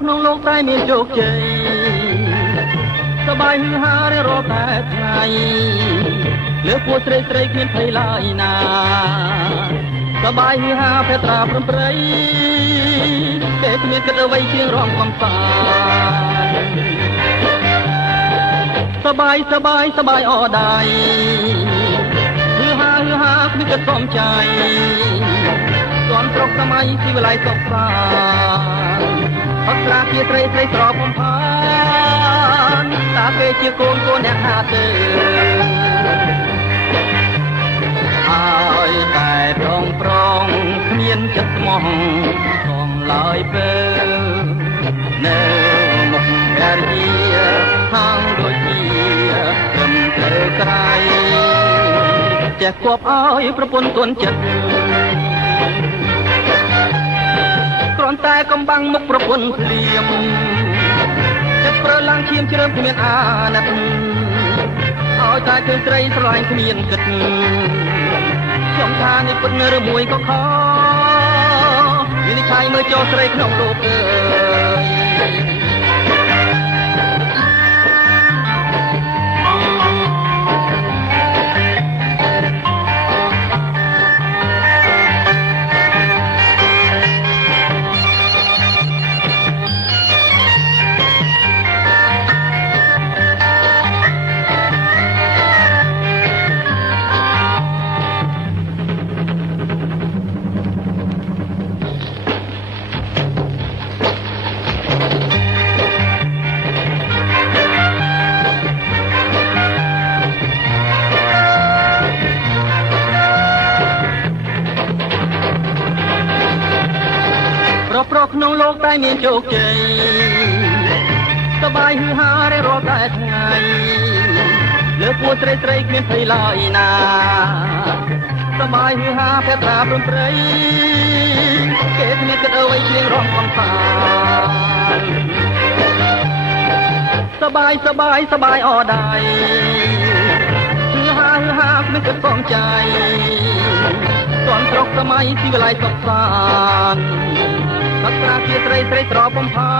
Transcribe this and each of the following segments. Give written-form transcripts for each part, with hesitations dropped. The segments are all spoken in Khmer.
ក្នុងលោកតែមានជោគជ័យសបាយហឺហារាល់តែថ្ងៃលើពួរស្រីស្រីគ្មានភ័យឡើយណាសបាយហឺហាភេត្រាព្រំប្រៃគេគ្មានគិតអ្វីជាងរំកំសាសបាយសបាយសបាយអដៃហឺហាគ្មានគិតសំចៃស្នស្រុកសម័យស៊ីវិល័យសុខសាន្តអត់ស្រាជាស្រីស្រីស្រពបំផានតាគេជាកូនអ្នកហាទេហើយតែប្រងគ្មានចិត្តស្មោះផងឡើយពេលនៅមុខភរិយាខាងដូចជាត្រឹមត្រូវក្រៃចេះគប់ឲ្យប្រពន្ធទុនចិត្តគ្រាន់តែកំបាំងមុខប្រពន្ធភ្លាមចិត្តប្រើឡើងឈាមជ្រើមគ្មានអាណិតឲ្យតែឃើញស្រីស្រឡាញ់គ្មានគិតខ្ញុំថានេះពិតឬមួយក៏ខវិនិច្ឆ័យមើលចោលស្រីក្នុងលោកអើយប្រក្នុងលោកតែមានជោគជ័យសបាយហឺហារាល់តែថ្ងៃលើពួរស្រីស្រីគ្មានភ័យឡើយណាសបាយហឺហាភេត្រាព្រំប្រៃគេគ្មានគិតអ្វីជាងរំកំសាន្តសបាយអដៃហឺហាគ្មានគិតកងចៃស្នស្រុកសម័យស៊ីវិល័យសុខសាន្តអត់ស្រាជាស្រីស្រីស្រពបំផា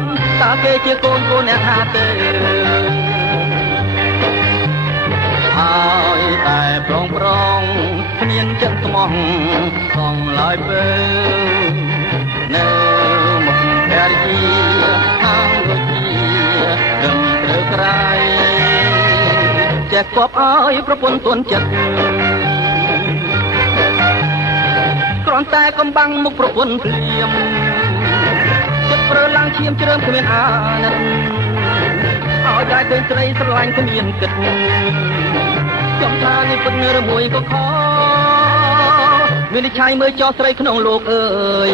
នតាគេជាកូនអ្នកហាទេហើយតែប្រងគ្មានចិត្តស្មោះផងឡើយពេលនៅមុខភរិយាខាងដូចជាត្រឹមត្រូវក្រៃចេះគប់ឲ្យប្រពន្ធទុនចិត្តគ្រាន់តែកំបាំងមុខប្រពន្ធភ្លាមចិត្តប្រើឡើងឈាមជ្រើមគ្មានអាណិតឲ្យតែឃើញស្រីស្រឡាញ់គ្មានគិតខ្ញុំថានេះពិតឬមួយក៏ខវិនិច្ឆ័យមើលចោលស្រីក្នុងលោកអើយ